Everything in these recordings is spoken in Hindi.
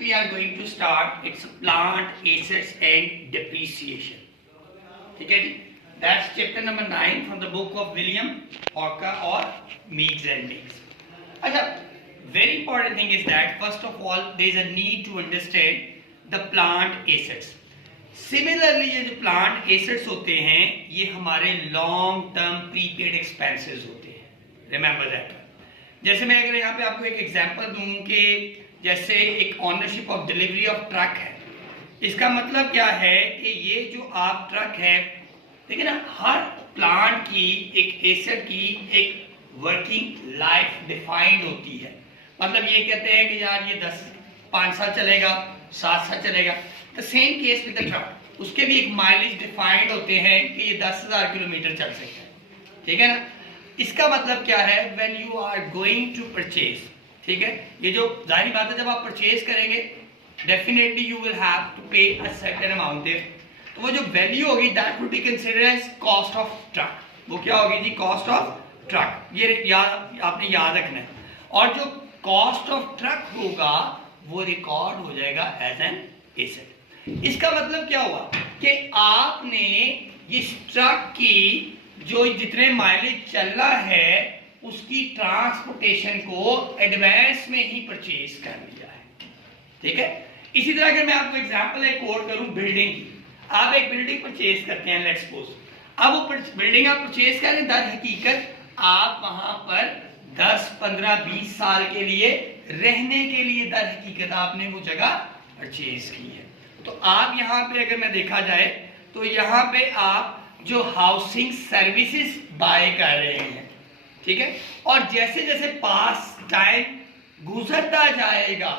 we are going to start, it's plant assets and depreciation. ठीक है जी, that's chapter number 9 from the book of William Orca or Meeks and Meeks. अच्छा, very important thing is that first of all there is a need to understand the plant assets. Similarly ये जो plant assets होते हैं ये हमारे long term prepaid expenses होते हैं. Remember that. जैसे मैं अगर यहाँ पे आपको एक एग्जांपल दूं कि जैसे एक ownership of delivery of truck है, इसका मतलब क्या है कि ये जो आप ट्रक है, देखिए ना, हर प्लांट की एक एसेट की एक वर्किंग लाइफ डिफाइंड होती है. मतलब ये कहते हैं कि यार ये 5 साल चलेगा, 7 साल चलेगा. The same case with the truck, उसके भी एक माइलेज डिफाइंड होते हैं कि ये 10,000 किलोमीटर चल सकता है. ठीक है ना. इसका मतलब क्या है, when you are going to purchase, ठीक है, ये जो जाहिर बात है जब आप परचेज करेंगे definitely you will have to pay a certain amount there. तो वो जो वैल्यू होगी that will be considered as cost of truck. वो क्या होगी जी, कॉस्ट ऑफ ट्रक. ये याद आपने याद रखना है. और जो कॉस्ट ऑफ ट्रक होगा वो रिकॉर्ड हो जाएगा एज एन एसेट. इसका मतलब क्या हुआ कि आपने इस ट्रक की जो जितने माइलेज चल रहा है उसकी ट्रांसपोर्टेशन को एडवांस में ही परचेज कर लिया है. ठीक है. इसी तरह अगर मैं आपको एग्जांपल एक और करूं बिल्डिंग की, आप एक बिल्डिंग परचेज करते हैं, लेट्स सपोज. अब वो बिल्डिंग आप परचेज करें, दर हकीकत आप वहां पर 10, 15, 20 साल के लिए रहने के लिए दर हकीकत आपने वो जगह परचेज की है. तो आप यहाँ पे अगर मैं देखा जाए तो यहाँ पे आप जो हाउसिंग सर्विसेज बाय कर रहे हैं, ठीक है, और जैसे जैसे पास टाइम गुजरता जाएगा,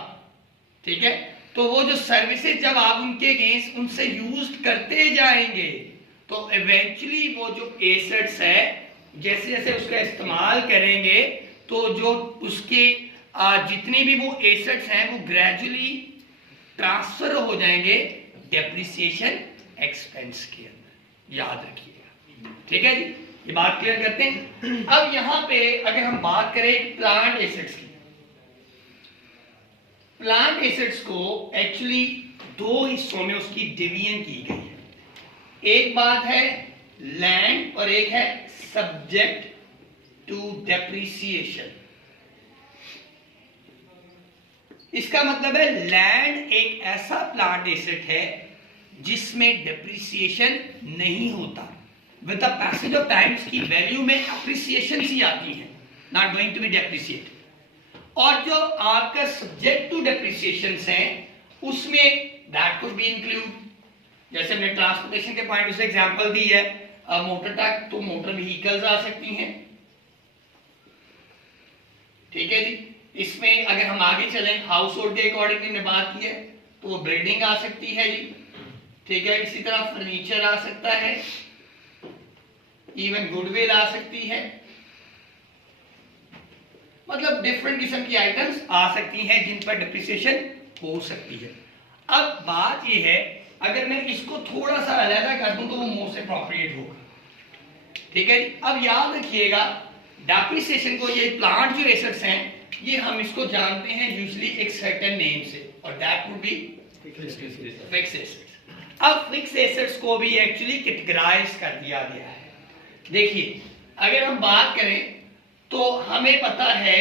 ठीक है, तो वो जो सर्विसेज जब आप उनके अगेंस्ट उनसे यूज करते जाएंगे तो इवेंचुअली वो जो एसेट्स है जैसे जैसे उसका इस्तेमाल करेंगे तो जो उसके जितने भी वो एसेट्स हैं वो ग्रेजुअली ट्रांसफर हो जाएंगे डेप्रिसिएशन एक्सपेंस के अंदर. याद रखिएगा. ठीक है जी, ये बात क्लियर करते हैं. अब यहां पे अगर हम बात करें प्लांट एसेट्स की, प्लांट एसेट्स को एक्चुअली 2 हिस्सों में उसकी डिवीजन की गई है. एक बात है लैंड और एक है सब्जेक्ट टू डेप्रिसिएशन. इसका मतलब है लैंड एक ऐसा प्लांट एसेट है जिसमें डेप्रिसिएशन नहीं होता. With the passage of time की वैल्यू में अप्रिसिएशन सी आती है, not going to be depreciate. और जो आपका सब्जेक्ट टू डेप्रिसिएशन है उसमें दैट कुड बी इंक्लूड, जैसे हमने ट्रांसपोर्टेशन के पॉइंट से एग्जांपल दी है, मोटर ट्रक, तो मोटर व्हीकल्स आ सकती हैं. ठीक है जी. इसमें अगर हम आगे चलें हाउस होल्ड के अकॉर्डिंग हमने बात की है तो वो बिल्डिंग आ सकती है जी. ठीक है. इसी तरह फर्नीचर आ सकता है, इवन गुडविल आ सकती है. मतलब डिफरेंट किस्म की आइटम्स आ सकती हैं जिन पर डिप्रिसिएशन हो सकती है. अब बात यह है अगर मैं इसको थोड़ा सा अलग कर दूं तो वो मोस्ट अप्रोप्रिएट होगा. ठीक है. अब याद रखिएगा डेप्रिसिएशन को, ये प्लांट जो एसेट्स हैं ये हम इसको जानते हैं यूजुअली एक सर्टेन नेम से, और that would be fixed assets. अब फिक्स्ड एसेट्स को भी एक्चुअली कैटेगराइज कर दिया गया है. देखिए अगर हम बात करें तो हमें पता है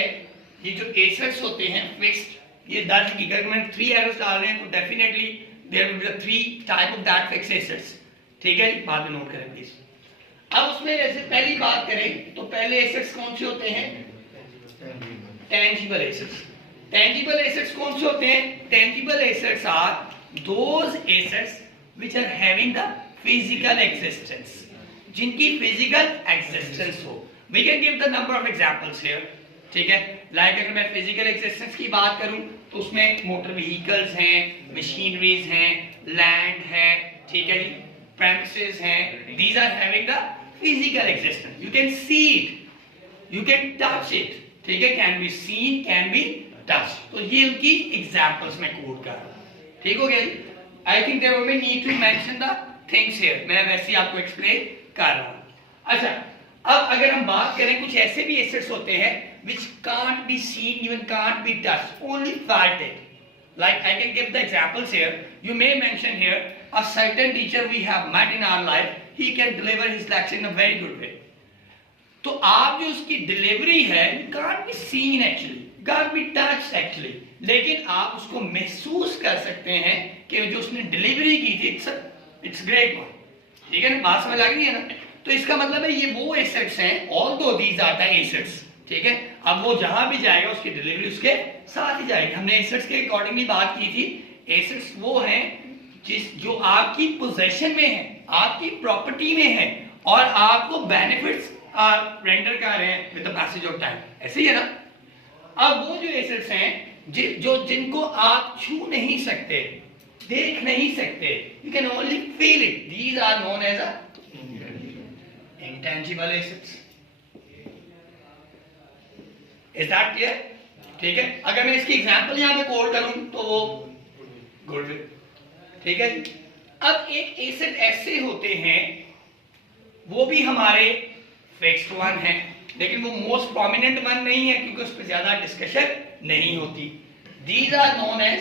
ये जो एसेट्स होते हैं फिक्स्ड, ये दर की अगर मैं 3 एरोस डाल रहे हैं तो definitely there will be 3 type of that fixed assets. ठीक है, बाद में नोट करें प्लीज. अब उसमें जैसे पहली बात करें तो पहले एसेट्स कौन से होते हैं, टेंजिबल एसेट्स. टेंजिबल एसेट्स कौन से होते हैं, tangible assets are those assets which are having the physical existence, जिनकी physical existence हो. We can give the number of examples here. ठीक है. लाइक अगर मैं physical existence की बात करूं तो उसमें मोटर व्हीकल्स हैं, मशीनरीज हैं, लैंड है, ठीक है जी, premises हैं. These are having the physical existence. You can see it, you can touch it. ठीक है, can be seen, can be touched. तो ये उनकी एग्जांपल्स में कोड कर रहा हूं. ठीक हो गया जी. I think there will be need to mention the things here. मैं वैसे ही आपको एक्सप्लेन कर रहा हूँ. अच्छा, अब अगर हम बात करें कुछ ऐसे भी एसेट्स होते हैं which can't be seen, even can't be touched, only felt it. Like I can give the examples here. You may mention here a certain teacher we have met in our life. He can deliver his lecture in a very good way. तो आप जो उसकी डिलीवरी है, can't be seen actually, can't be touched actually, लेकिन आप उसको महसूस कर सकते हैं कि जो उसने डिलीवरी की थी, it's great one. ठीक है ना, बात समझ आ गई है ना? तो इसका मतलब है ये वो एसेट्स हैं, although these are the assets. ठीक है, अब वो जहां भी जाएगा उसकी डिलीवरी उसके साथ ही जाएगी. हमने एसेट्स के अकॉर्डिंगली बात की थी. एसेट्स वो हैं जो आपकी पोजेशन में है, आपकी प्रॉपर्टी में है और आपको बेनिफिट्स रेंडर कर रहे हैं with the passage of time. ऐसे ही है ना? अब वो जो एसेट्स हैं जो जिनको आप छू नहीं सकते, देख नहीं सकते, you can only feel it, these are known as a intangible assets. Is that clear? ठीक है, अगर मैं इसकी एग्जांपल यहां पे कोड करूं तो वो गुडविल. ठीक है, अब एक एसेट ऐसे होते हैं, वो भी हमारे फिक्स्ड वन है, लेकिन वो मोस्ट प्रोमिनेंट वन नहीं है क्योंकि उस पर ज्यादा डिस्कशन नहीं होती. These are known as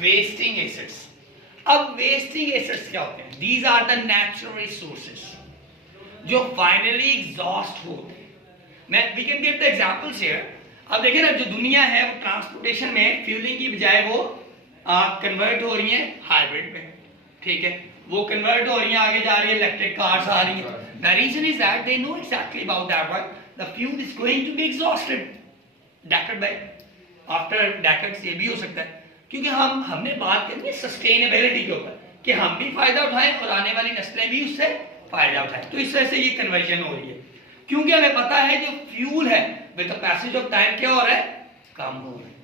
wasting assets. अब वेस्टिंग एसेट्स क्या होते हैं? These are the natural resources जो फाइनली एग्जॉस्ट होते हैं. मैं we can give the examples here. अब देखिए ना, जो दुनिया है वो ट्रांसपोर्टेशन में फ्यूलिंग की बजाय वो कन्वर्ट हो रही है हाइब्रिड में. ठीक है, वो कन्वर्ट हो रही है, आगे जा रही है, इलेक्ट्रिक कार्स आ रही हैं. The reason is that they know exactly about that one the fuel is going to be exhausted decade by after decades. ये भी हो सकता है क्योंकि हमने बात करनी है सस्टेनेबिलिटी के ऊपर कि हम भी फायदा उठाएं और आने वाली नस्लें भी उससे फायदा उठाएं. तो इस तरह से ये कन्वर्जन हो रही है क्योंकि हमें पता है जो फ्यूल है with the passage of time क्या हो रहा है? कम हो रहा है.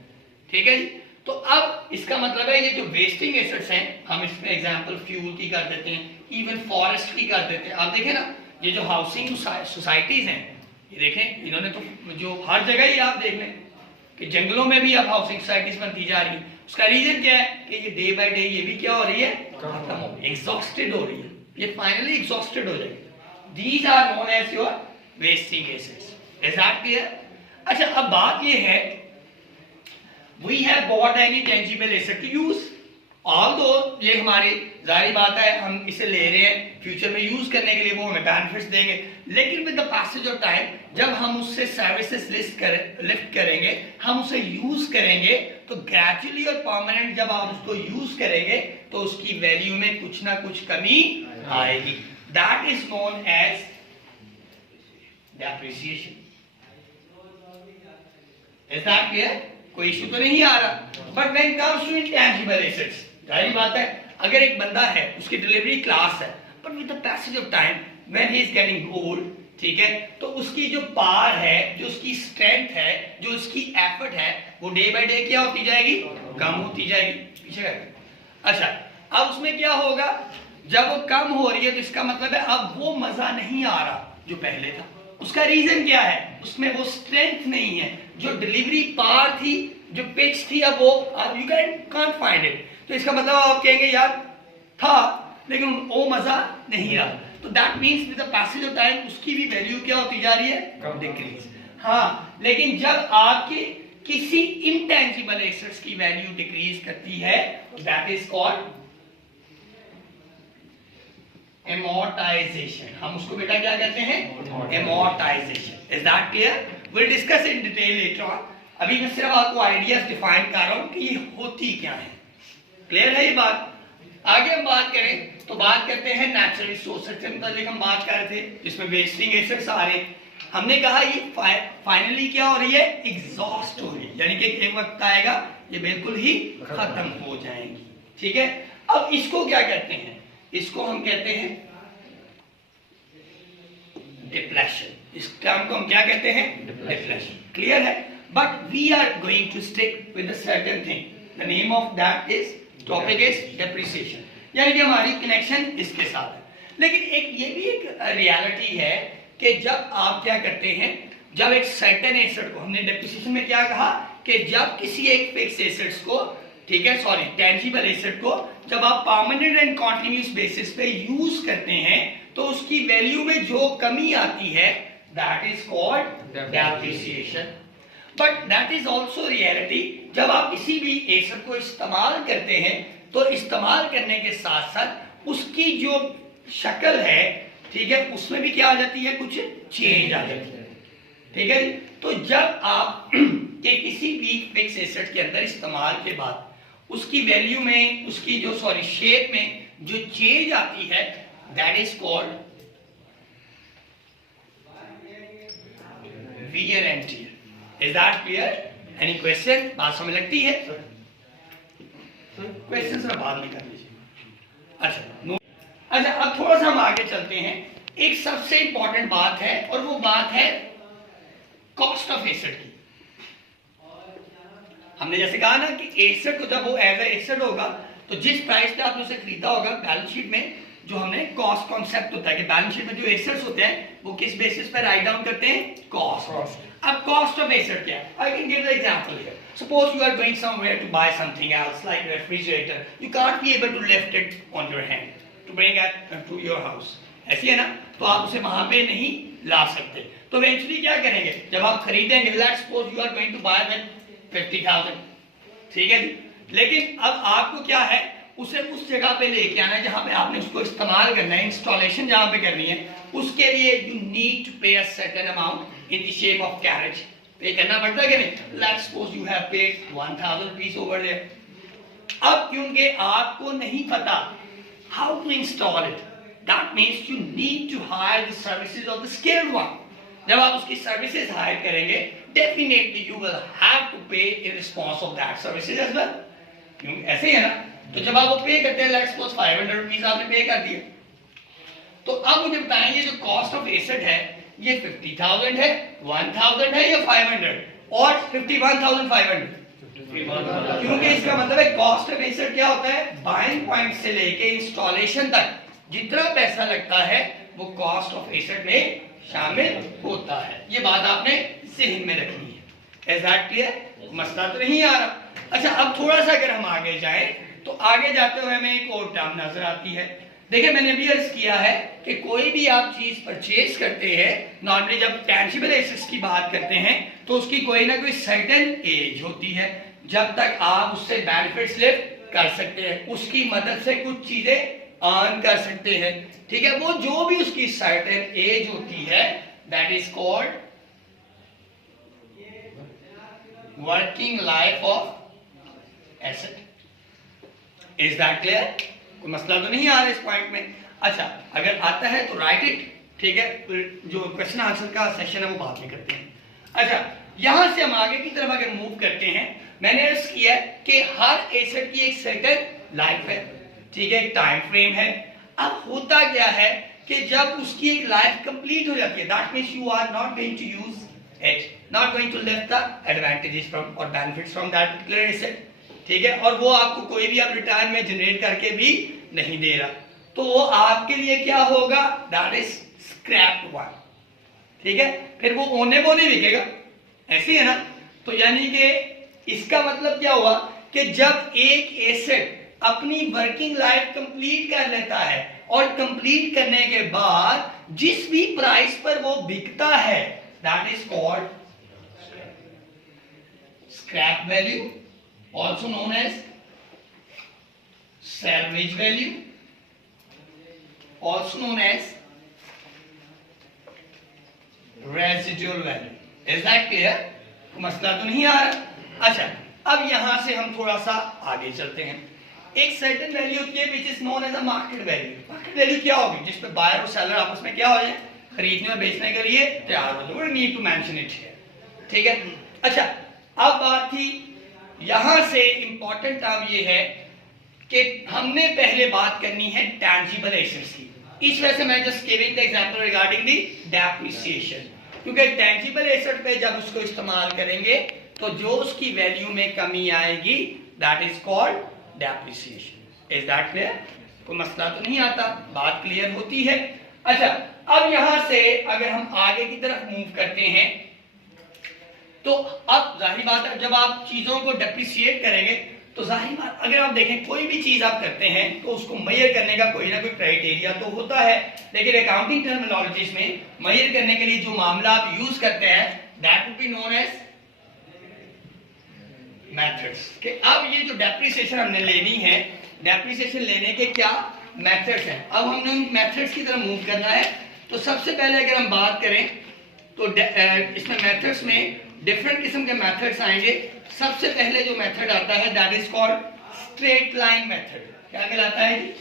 ठीक है जी. तो अब इसका मतलब है ये जो वेस्टिंग एसेट्स हैं, हम इसमें एग्जांपल फ्यूल की कर देते हैं, इवन फॉरेस्ट की कर देते हैं. आप देखें ना, ये जो हाउसिंग सोसाइटीज हैं, ये देखें, इन्होंने तो जो हर जगह ही आप देख लें कि जंगलों में भी अब हाउसिंग सोसाइटीज बनती जा रही है. उसका रीजन क्या है कि ये डे बाय डे ये भी क्या हो रही है? खत्म हो, एग्जॉस्टेड हो रही है. ये फाइनली एग्जॉस्टेड हो जाएगी. These are known as your wasting assets. Is that clear? अच्छा, अब बात ये है, we have bought any tangible asset to use. Although ये हमारी जाहिर बात है, हम इसे ले रहे हैं फ्यूचर में यूज करने के लिए, वो हमें बेनिफिट्स देंगे, लेकिन with the passage of time जब हम उससे सर्विसेज लिफ्ट करेंगे, हम उसे यूज करेंगे, तो ग्रेजुअली और परमानेंट जब आप उसको यूज करेंगे तो उसकी वैल्यू में कुछ ना कुछ कमी आएगी. That is known as depreciation. Is that clear? कोई इश्यू तो नहीं आ रहा. But when comes to intangible assets, जाहिर बात है, अगर एक बंदा है, उसकी डिलीवरी क्लास है, but with the passage of time when he is getting old, ठीक है, तो उसकी जो पावर है, जो उसकी स्ट्रेंथ है, जो उसकी एफर्ट है, वो डे बाय डे क्या होती जाएगी? कम होती जाएगी. पीछे. अच्छा, अब उसमें क्या होगा? जब वो कम हो रही है तो इसका मतलब है अब वो मजा नहीं आ रहा जो पहले था. उसका रीजन क्या है? उसमें वो स्ट्रेंथ नहीं है, जो डिलीवरी पावर थी, जो पिच थी, अब वो यू कांट फाइंड इट. तो इसका मतलब आप कहेंगे यार था लेकिन वो मजा नहीं रहा. तो that means with the passage of time उसकी भी वैल्यू क्या होती जा रही है? डिक्रीज. हाँ, लेकिन जब आपकी किसी इंटेंजिबल एसेट्स की वैल्यू डिक्रीज करती है, दैट इज कॉल्ड amortization. हम उसको बेटा क्या कहते हैं? amortization. Is that clear? We'll discuss in detail later on. अभी मैं सिर्फ आपको आइडियाज डिफाइन कर रहा हूं कि ये होती क्या है. क्लियर है ये बात? आगे हम बात करें तो बात करते हैं नेचुरल रिसोर्सेज के मतलब हम बात कर रहे थे, जिसमें वेस्टिंग एसेट्स आ रहे हैं. हमने कहा ये फाइनली क्या हो रही है? एग्जॉस्ट हो रही है, यानी कि एक वक्त आएगा ये बिल्कुल ही खत्म हो जाएंगी. ठीक है, अब इसको क्या कहते हैं? इसको हम कहते हैं डिप्लेशन. इस टर्म को हम क्या कहते हैं? डिप्लेशन. क्लियर है? But we are going to stick with a certain thing. The name of that is topic is depreciation, यानी कि हमारी कनेक्शन इसके साथ है. लेकिन एक ये भी एक रियलिटी है कि जब आप क्या करते हैं, जब एक सर्टेन एसेट को, हमने डेप्रिसिएशन में क्या कहा कि जब किसी एक फिक्स एसेट्स को, ठीक है, सॉरी, टेंजिबल एसेट को जब आप परमानेंट एंड कॉन्टिन्यूस बेसिस पे यूज करते हैं तो उसकी वैल्यू में जो कमी आती है that is called depreciation. But that is also reality. जब आप किसी भी एसेट को इस्तेमाल करते हैं तो इस्तेमाल करने के साथ साथ उसकी जो शक्ल है, ठीक है, उसमें भी क्या आ जाती है, कुछ चेंज आ जाती है, ठीक है। तो जब आप के किसी भी फिक्स एसेट के अंदर इस्तेमाल के बाद उसकी वैल्यू में, उसकी जो शेप में जो चेंज आती है, that is called wear and tear. Is that clear? Any question? बात समझ लगती है? क्वेश्चन सर बाद में कर लीजिए। अच्छा, अब थोड़ा सा हम आगे चलते हैं। एक सबसे इंपॉर्टेंट बात है और वो बात है कॉस्ट ऑफ एसेट की। हमने जैसे कहा ना कि एसेट को जब वो एज एसेट होगा तो जिस प्राइस पे आपने उसे खरीदा होगा, बैलेंस शीट में जो हमने कॉस्ट कॉन्सेप्ट होता है कि बैलेंस शीट में जो एसेट्स होते हैं वो किस बेसिस पर राइट डाउन करते हैं, कॉस्ट। अब कॉस्ट ऑफ एसेट क्या है? I can give the example here. Suppose you are going somewhere to buy something else like a refrigerator. You can't be able to lift it on your hand to bring it to your house. ऐसी है ना, तो आप उसे वहां पे नहीं ला सकते। तो eventually क्या करेंगे, जब आप खरीदेंगे, let's suppose you are going to buy with 50,000, ठीक है जी। लेकिन अब आपको क्या है, उसे उस जगह पे लेके आना है जहां पे आपने उसको इस्तेमाल करना है, इंस्टॉलेशन जहां पे करनी है, उसके लिए you need to pay a certain amount in the shape of carriage। पे करना पड़ता है कि नहीं? Let's suppose you have paid 1,000 rupees over there। अब क्योंकि आपको नहीं पता how to install it, that means you need to hire the services of the skilled one। जब आप उसकी सर्विसेज हायर करेंगे, definitely you will have to pay in response of that services as well। क्यों ऐसे ही है ना? तो जब आप वो पे करते हैं, let's suppose 500 rupees आपने पे कर दिए, तो अब मुझे बताएंगे जो कॉस्ट ऑफ एसेट है ये 50,000 है, 1,000 है या 500 और 51,500? क्योंकि इसका मतलब है कॉस्ट ऑफ एसेट क्या होता है, बाइंग पॉइंट से लेके इंस्टॉलेशन तक जितना पैसा लगता है वो कॉस्ट ऑफ एसेट में शामिल होता है। ये बात आपने ज़हन में रखनी है। Is that clear? मसला तो नहीं आ रहा। अच्छा, अब थोड़ा सा अगर हम आगे जाएं तो आगे जाते हुए हमें एक और टर्म नजर आती है। देखिए, मैंने भी अर्ज किया है कि कोई भी आप चीज परचेज करते हैं, नॉर्मली जब टेंजिबल एसेट्स की बात करते हैं तो उसकी कोई ना कोई सर्टेन एज होती है जब तक आप उससे बेनिफिट्स लिफ्ट कर सकते हैं, उसकी मदद से कुछ चीजें अर्न कर सकते हैं, ठीक है। वो जो भी उसकी सर्टेन एज होती है, that is called working life of asset. Is that clear? कोई मसला तो नहीं आ रहा इस पॉइंट में? अच्छा, अगर आता है तो राइट इट, ठीक है। जो क्वेश्चन आंसर का सेशन है वो बाद में करते हैं। अच्छा, यहां से हम आगे की तरफ अगर मूव करते हैं, मैंने अर्ज किया कि हर एसेट की एक सर्टेन लाइफ है, ठीक है, एक टाइम फ्रेम है। अब होता क्या है कि जब उसकी एक लाइफ कंप्लीट हो जाती है, that means you are not going to use it, not going to lift the advantages from और benefits from that particular asset, ठीक है। और वो आपको कोई भी आप रिटर्न में जनरेट करके भी नहीं दे रहा, तो वो आपके लिए क्या होगा, दैट इज स्क्रैप्ड वन, ठीक है। फिर वो ओने बोने बिकेगा, ऐसे है ना। तो यानी कि इसका मतलब क्या हुआ कि जब एक एसेट अपनी वर्किंग लाइफ कंप्लीट कर लेता है और कंप्लीट करने के बाद जिस भी प्राइस पर वो बिकता है, that is called scrap value, also known as salvage value, also known as residual value। Is that clear? मसला तो नहीं आ रहा। अच्छा, अब यहां से हम थोड़ा सा आगे चलते हैं। एक सर्टेन वैल्यू होती है which is known as a market value. Market value क्या होगी, जिस पे बायर और सेलर आपस में क्या हो जाए, खरीदने और बेचने के लिए तैयार हो जाए। Need to mention it here, ठीक है। अच्छा, अब बात थी यहां से इंपॉर्टेंट टर्म ये है कि हमने पहले बात करनी है टैंजिबल एसेट्स की। इस वजह से मैं just giving the example regarding the depreciation, क्योंकि टैंजिबल एसेट पे जब उसको इस्तेमाल करेंगे तो जो उसकी वैल्यू में कमी आएगी, that is called depreciation. Is that clear? कोई मसला तो नहीं आता, बात क्लियर होती है। अच्छा, अब यहां से अगर हम आगे की तरफ मूव करते हैं तो अब जाहिर बात है जब आप चीजों को डेप्रिसिएट करेंगे तो जाहिर बात, अगर आप देखें कोई भी चीज आप करते हैं तो उसको मेजर करने का कोई ना कोई क्राइटेरिया तो होता है, लेकिन अकाउंटिंग टर्मिनोलॉजीज में मेजर करने के लिए जो मामला आप यूज करते हैं, that would be known as methods के। अब ये जो डेप्रिसिएशन हमने लेनी है, डेप्रिसिएशन लेने के क्या मेथड्स हैं, अब हमने उन मेथड्स की तरफ मूव करना है। तो सबसे पहले अगर हम बात करें तो इसमें मेथड्स में डिफरेंट किस्म के मेथड्स आएंगे। सबसे पहले जो मेथड आता है that is called straight line method. क्या कहलाता है जी?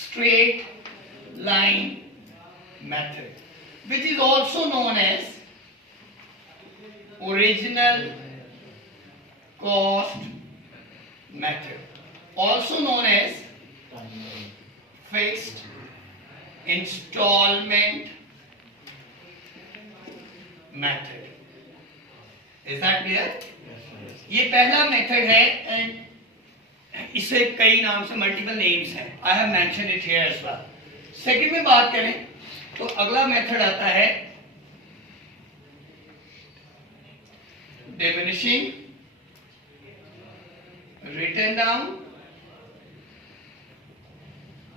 Straight line method, which is also known as original cost method, also known as fixed installment method. Is that clear? ये पहला मेथड है एंड इसे कई नाम से मल्टीपल नेम्स हैं, I have mention it here as well. Second में बात करें तो अगला मेथड आता है diminishing written down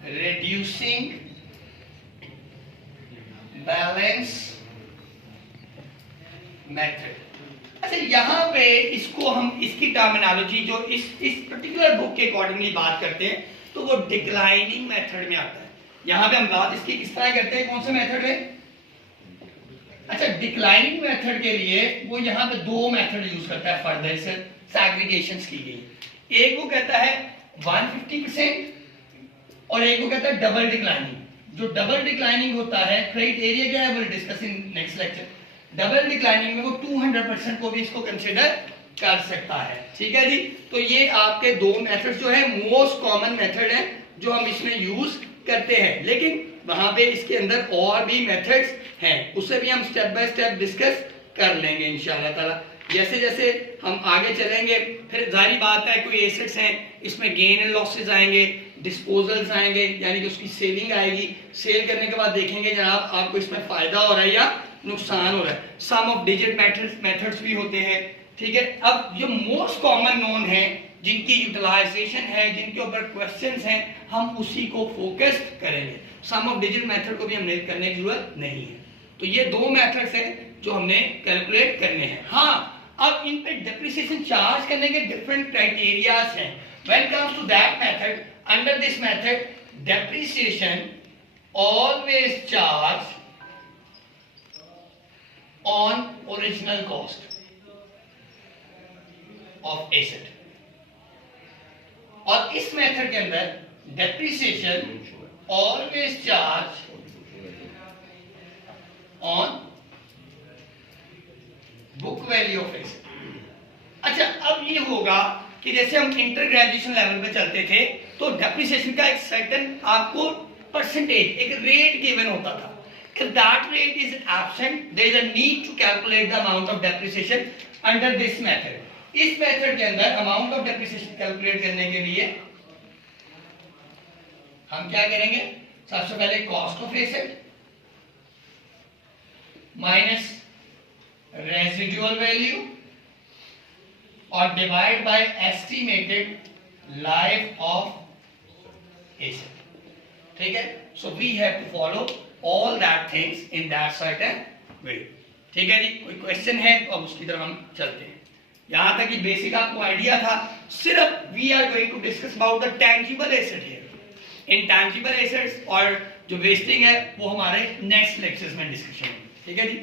reducing balance method. अच्छा, यहां पे इसको हम इसकी टर्मिनोलॉजी जो इस पर्टिकुलर बुक के अकॉर्डिंगली बात करते हैं तो वो डिक्लाइनिंग मेथड में आता है। यहां पे हम बात इसकी किस तरह करते हैं, कौन से मेथड में? अच्छा, डिक्लाइनिंग मेथड के लिए वो यहां पे दो मेथड यूज करता है, फर्दर से सैग्रीगेशंस की गई। एक वो कहता है 150% और एक वो कहता है डबल डिक्लाइनिंग। जो डबल डिक्लाइनिंग होता है, क्राइटेरिया क्या है will discuss in next lecture. Double declining में वो 200% को भी इसको कंसीडर कर सकता है। ठीक है जी, तो ये आपके दो मेथड जो है मोस्ट कॉमन मेथड है जो हम इसमें यूज करते हैं, लेकिन वहां पे इसके अंदर और भी मेथड्स हैं, उसे भी हम स्टेप बाय स्टेप डिस्कस कर लेंगे इंशाल्लाह ताला। जैसे जैसे हम आगे चलेंगे फिर जाहिर बात है कोई एसेट्स हैं इसमें गेन एंड लॉसेस आएंगे, डिस्पोजल्स आएंगे, यानी कि उसकी सेलिंग आएगी। सेल करने के बाद देखेंगे जनाब आपको इसमें फायदा हो रहा है या नुकसान हो रहा है। सम ऑफ डिजिट मेथड्स भी होते हैं। ठीक है, अब जो मोस्ट कॉमन नोन है, जिनकी यूटिलाइजेशन है, जिनके ऊपर क्वेश्चंस हैं, हम उसी को फोकस करेंगे। सम ऑफ डिजिट मेथड को भी हमने करने की जरूरत नहीं है। तो ये दो मेथड्स हैं जो हमने कैलकुलेट करने हैं। हाँ, अब इन पे डेप्रिसिएशन चार्ज करने के डिफरेंट क्राइटेरियाज हैं। When comes to that method, under this method depreciation always charge on original cost of asset। और इस मेथड के अंदर depreciation always charge on book value of asset. अच्छा, अब ये होगा कि जैसे हम इंटर ग्रेजुएशन लेवल पे चलते थे तो डेप्रिसिएशन का एक सर्टेन आपको परसेंटेज, एक रेट गिवन होता था। If that rate is absent, there is a need to calculate the amount of depreciation under this method. इस मेथड के अंदर अमाउंट ऑफ डेप्रिसिएशन कैलकुलेट करने के लिए हम क्या करेंगे? सबसे पहले cost of asset minus residual value और divide by estimated life of asset. ठीक है, so we have to follow all that things in that certain way। ठीक है जी, कोई क्वेश्चन है तो अब उसकी तरफ हम चलते हैं। यहां तक कि बेसिक आपको आइडिया था, सिर्फ we are going to discuss about the tangible asset here. Intangible assets और जो वेस्टिंग है वो हमारे नेक्स्ट लेक्चर्स में डिस्कशन होगी। ठीक है जी।